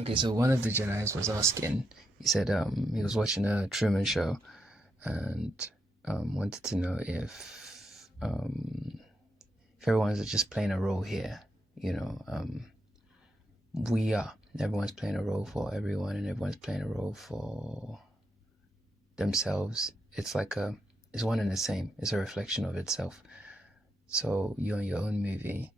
Okay, so one of the Jedi's was asking, he said he was watching a Truman show and wanted to know if everyone's just playing a role here, you know, we are. Everyone's playing a role for everyone and everyone's playing a role for themselves. It's one and the same. It's a reflection of itself. So you're in your own movie,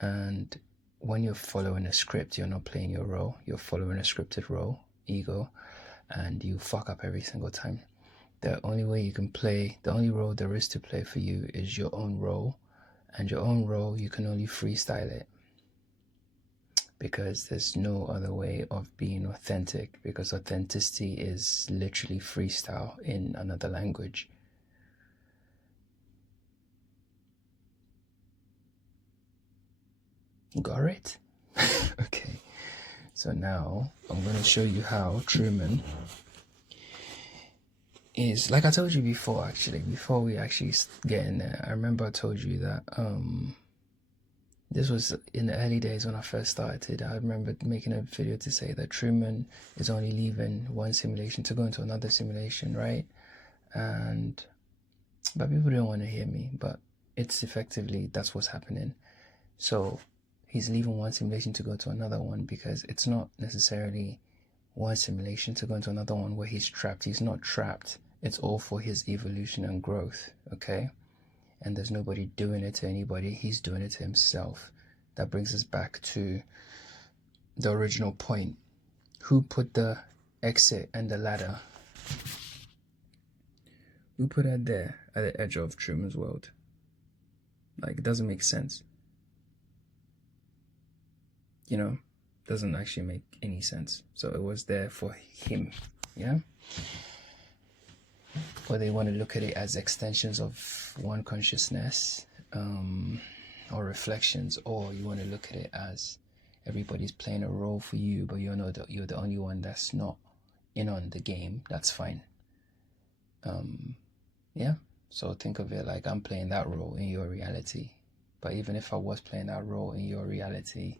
and when you're following a script, you're not playing your role. You're following a scripted role, ego, and you fuck up every single time. The only way you can play, the only role there is to play for you is your own role, and your own role, you can only freestyle it because there's no other way of being authentic, because authenticity is literally freestyle in another language. Got it? Okay. So now I'm going to show you how Truman is, like I told you before, actually, before we actually get in there. I remember I told you that this was in the early days when I first started. I remember making a video to say that Truman is only leaving one simulation to go into another simulation, right? But people don't want to hear me, but it's effectively, that's what's happening. So he's leaving one simulation to go to another one because it's not necessarily one simulation to go into another one where he's trapped. He's not trapped. It's all for his evolution and growth, okay? And there's nobody doing it to anybody. He's doing it to himself. That brings us back to the original point. Who put the exit and the ladder? Who put that there at the edge of Truman's world? Like, it doesn't make sense. You know, doesn't actually make any sense. So it was there for him, yeah? Whether you want to look at it as extensions of one consciousness, or reflections, or you want to look at it as everybody's playing a role for you, but you're the only one that's not in on the game. That's fine. Yeah. So think of it like I'm playing that role in your reality. But even if I was playing that role in your reality,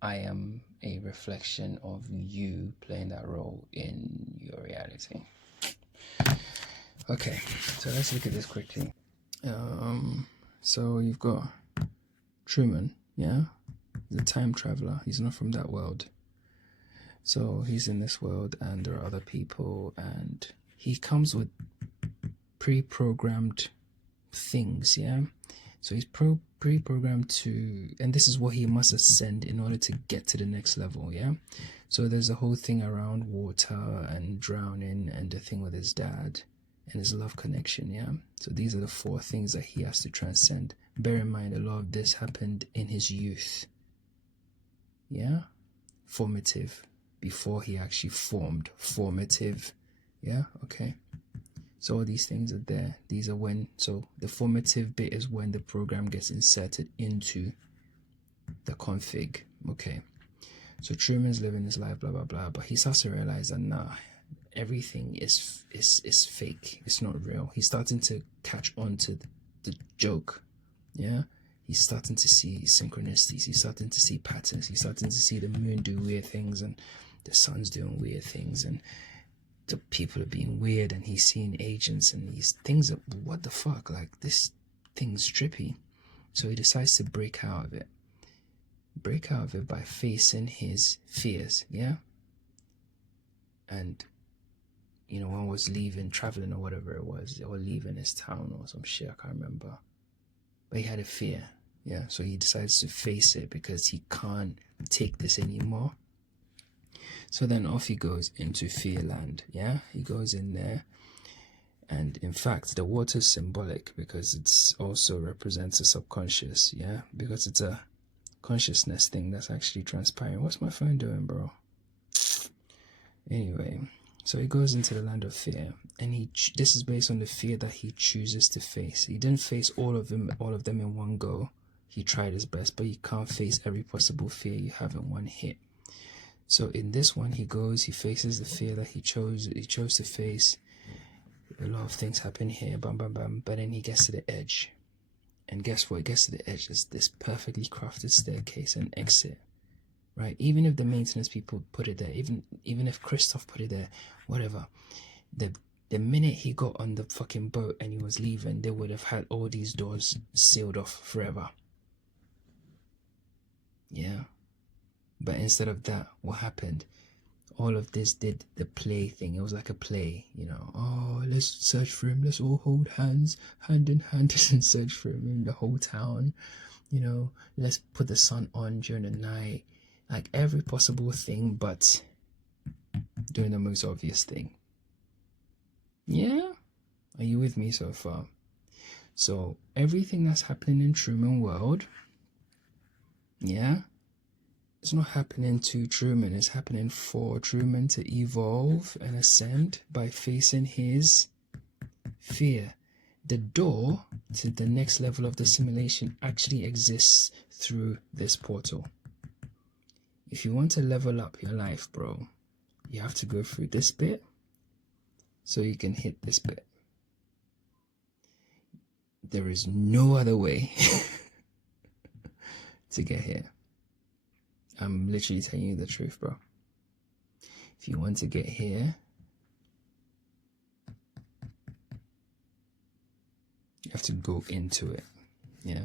I am a reflection of you playing that role in your reality. Okay, so let's look at this quickly. So you've got Truman, yeah? The time traveler. He's not from that world. So he's in this world and there are other people and he comes with pre-programmed things, yeah? So he's pre-programmed to, and this is what he must ascend in order to get to the next level, yeah? So there's a whole thing around water and drowning and the thing with his dad and his love connection, yeah? So these are the 4 things that he has to transcend. Bear in mind, a lot of this happened in his youth, yeah? Formative, before he actually formed. Formative, yeah? Okay. So all these things are there. These are when, so the formative bit is when the program gets inserted into the config, okay? So Truman's living his life, blah, blah, blah, but he starts to realize that, nah, everything is fake. It's not real. He's starting to catch on to the joke, yeah? He's starting to see synchronicities. He's starting to see patterns. He's starting to see the moon do weird things and the sun's doing weird things and the people are being weird and he's seeing agents and these things are, what the fuck, like this thing's trippy. So he decides to break out of it by facing his fears, yeah? And you know, one was leaving, traveling or whatever it was, or leaving his town or some shit, I can't remember, but he had a fear, yeah? So he decides to face it because he can't take this anymore. So then off he goes into Fearland, yeah? He goes in there, and in fact, the water is symbolic because it's also represents a subconscious, yeah? Because it's a consciousness thing that's actually transpiring. What's my phone doing, bro? Anyway, so he goes into the land of fear, and this is based on the fear that he chooses to face. He didn't face all of them in one go. He tried his best, but you can't face every possible fear you have in one hit. So in this one, he faces the fear that he chose to face. A lot of things happen here, bam, bam, bam, but then he gets to the edge. And guess what? He gets to the edge. There's this perfectly crafted staircase and exit. right? Even if the maintenance people put it there, even if Christoph put it there, whatever, the minute he got on the fucking boat and he was leaving, they would have had all these doors sealed off forever. Yeah. But instead of that, what happened? All of this did the play thing. It was like a play, you know. Oh, let's search for him. Let's all hold hands, hand in hand, and search for him in the whole town. You know, let's put the sun on during the night. Like every possible thing, but doing the most obvious thing. Yeah? Are you with me so far? So everything that's happening in Truman world, yeah, it's not happening to Truman. It's happening for Truman to evolve and ascend by facing his fear. The door to the next level of the simulation actually exists through this portal. If you want to level up your life, bro, you have to go through this bit so you can hit this bit. There is no other way to get here. I'm literally telling you the truth, bro. If you want to get here, you have to go into it, yeah?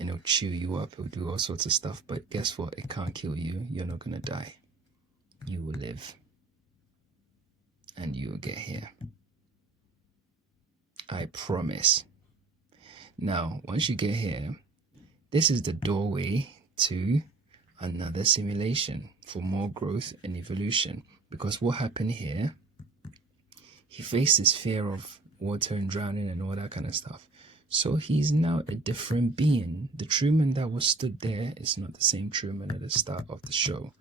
And it'll chew you up, it'll do all sorts of stuff, but guess what? It can't kill you. You're not gonna die. You will live. And you will get here. I promise. Now, once you get here, this is the doorway to another simulation for more growth and evolution. Because what happened here, he faced his fear of water and drowning and all that kind of stuff. So he's now a different being. The Truman that was stood there is not the same Truman at the start of the show.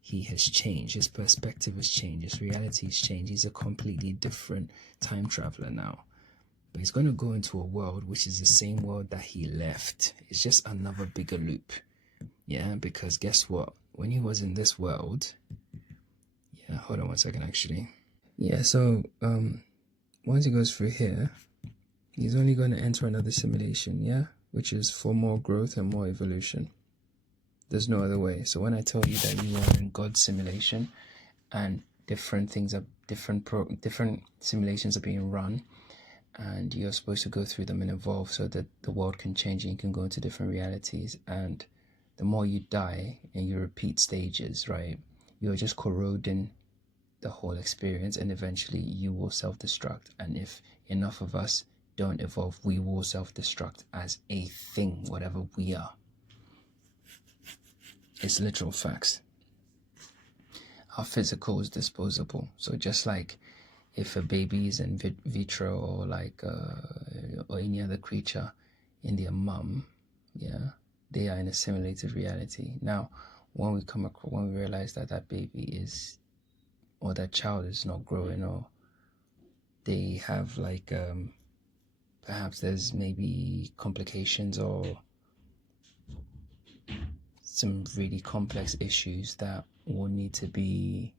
He has changed. His perspective has changed. His reality has changed. He's a completely different time traveler now. But he's going to go into a world which is the same world that he left. It's just another bigger loop. Yeah, because guess what? When he was in this world... Yeah, hold on one second actually. Yeah, so once he goes through here, he's only going to enter another simulation, yeah? Which is for more growth and more evolution. There's no other way. So when I tell you that you are in God's simulation and different things are different simulations are being run, and you're supposed to go through them and evolve so that the world can change and you can go into different realities. And the more you die and you repeat stages, right, you're just corroding the whole experience, and eventually you will self-destruct. And if enough of us don't evolve, we will self-destruct as a thing, whatever we are. It's literal facts. Our physical is disposable. So just like if a baby is in vitro or like or any other creature in their mum, yeah, they are in a simulated reality. Now, when we realize that that baby is, or that child is not growing, or they have like perhaps there's maybe complications or some really complex issues that will need to be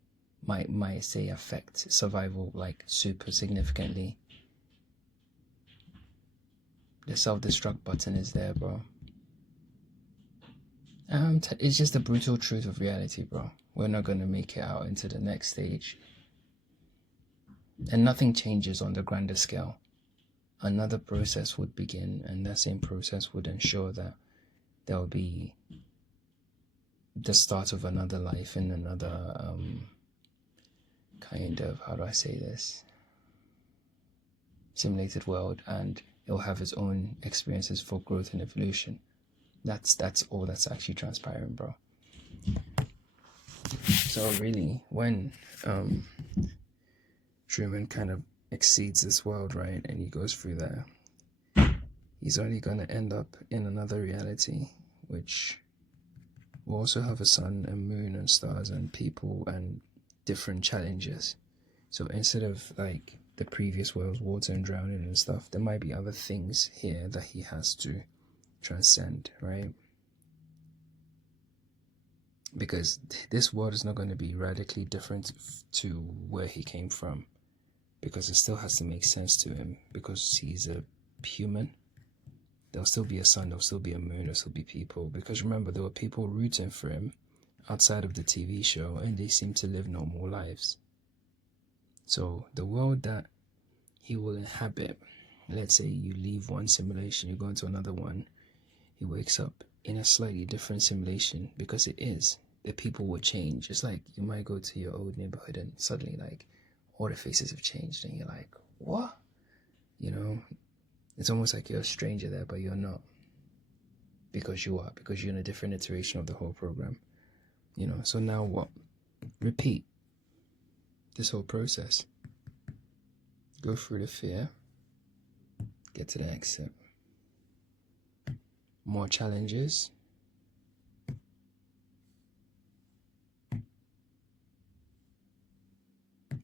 might say affect survival like super significantly. The self-destruct button is there, bro. It's just the brutal truth of reality, bro. We're not going to make it out into the next stage. And nothing changes on the grander scale. Another process would begin, and that same process would ensure that there will be the start of another life in another kind of, how do I say this, simulated world, and it'll have its own experiences for growth and evolution. That's all that's actually transpiring, bro. So really, when Truman kind of exceeds this world, right, and he goes through there, he's only going to end up in another reality, which will also have a sun and moon and stars and people and different challenges. So instead of like the previous world's water and drowning and stuff, there might be other things here that he has to transcend, right? Because this world is not going to be radically different to where he came from, because it still has to make sense to him, because he's a human. there'll still be a sun, there'll still be a moon, there'll still be people. Because remember, there were people rooting for him outside of the TV show, and they seem to live normal lives. So the world that he will inhabit, let's say you leave one simulation, you go into another one, he wakes up in a slightly different simulation, because it is. The people will change. It's like you might go to your old neighborhood and suddenly like all the faces have changed and you're like, what? You know, it's almost like you're a stranger there, but you're not. Because you are, because you're in a different iteration of the whole program. You know, so now what? Repeat this whole process. Go through the fear, get to the exit. More challenges.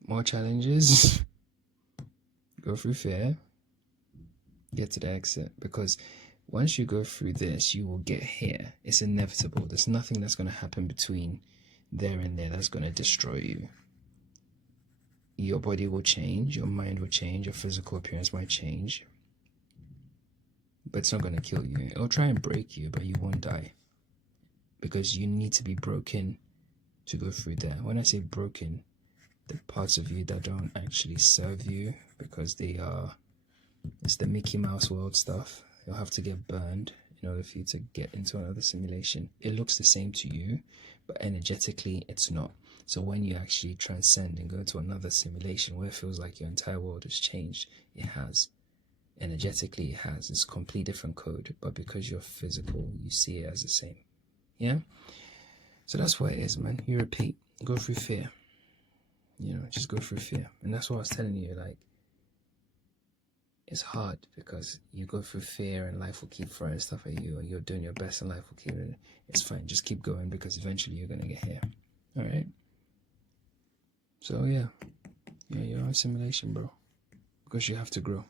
More challenges. Go through fear, get to the exit. Because once you go through this, you will get here. It's inevitable. There's nothing that's going to happen between there and there that's going to destroy you. Your body will change, your mind will change, your physical appearance might change. But it's not going to kill you. It'll try and break you, but you won't die. Because you need to be broken to go through there. When I say broken, the parts of you that don't actually serve you, because it's the Mickey Mouse world stuff. You'll have to get burned in order for you to get into another simulation. It looks the same to you, but energetically it's not. So when you actually transcend and go to another simulation where it feels like your entire world has changed, it has. Energetically it has. It's a complete different code, but because you're physical, you see it as the same. Yeah? So that's what it is, man. You repeat. Go through fear. You know, just go through fear. And that's what I was telling you, like, it's hard because you go through fear and life will keep throwing stuff at you, and you're doing your best and life will keep it. It's fine. Just keep going because eventually you're going to get here. All right? So, yeah, you're on simulation, bro. Because you have to grow.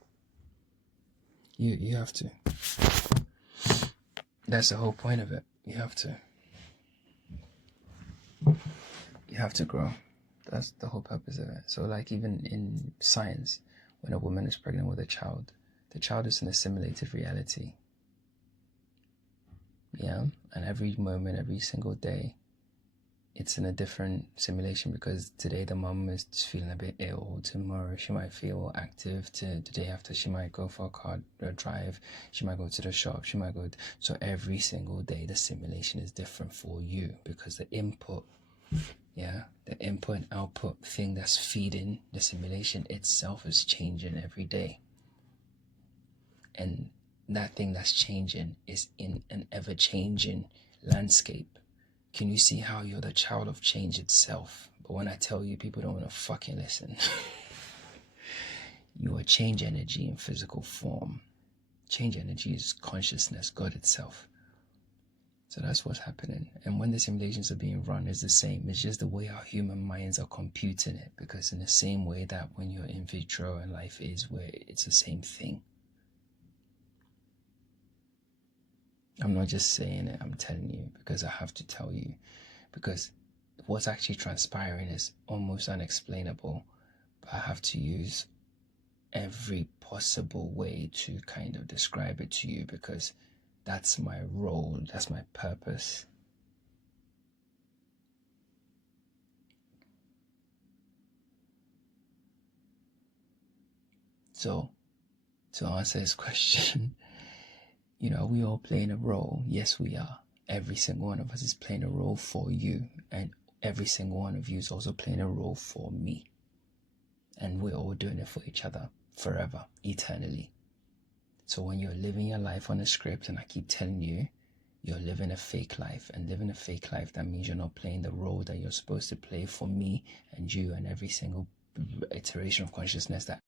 You have to. That's the whole point of it. You have to. You have to grow. That's the whole purpose of it. So, like, even in science, when a woman is pregnant with a child, the child is in a simulated reality. Yeah? And every moment, every single day, it's in a different simulation, because today the mom is feeling a bit ill. Tomorrow she might feel active. The day after she might go for a car drive. She might go to the shop. She might go. So every single day the simulation is different for you, because the input, the input and output thing that's feeding the simulation itself is changing every day. And that thing that's changing is in an ever-changing landscape. Can you see how you're the child of change itself? But when I tell you, people don't want to fucking listen. You are change energy in physical form. Change energy is consciousness, God itself. So that's what's happening. And when the simulations are being run, it's the same. It's just the way our human minds are computing it. Because in the same way that when you're in vitro and life is, where it's the same thing. I'm not just saying it, I'm telling you, because I have to tell you. Because what's actually transpiring is almost unexplainable. But I have to use every possible way to kind of describe it to you, because that's my role, that's my purpose. So, to answer this question, you know, are we all playing a role? Yes, we are. Every single one of us is playing a role for you, and every single one of you is also playing a role for me. And we're all doing it for each other forever, eternally. So when you're living your life on a script, and I keep telling you, you're living a fake life, and living a fake life, that means you're not playing the role that you're supposed to play for me and you and every single iteration of consciousness that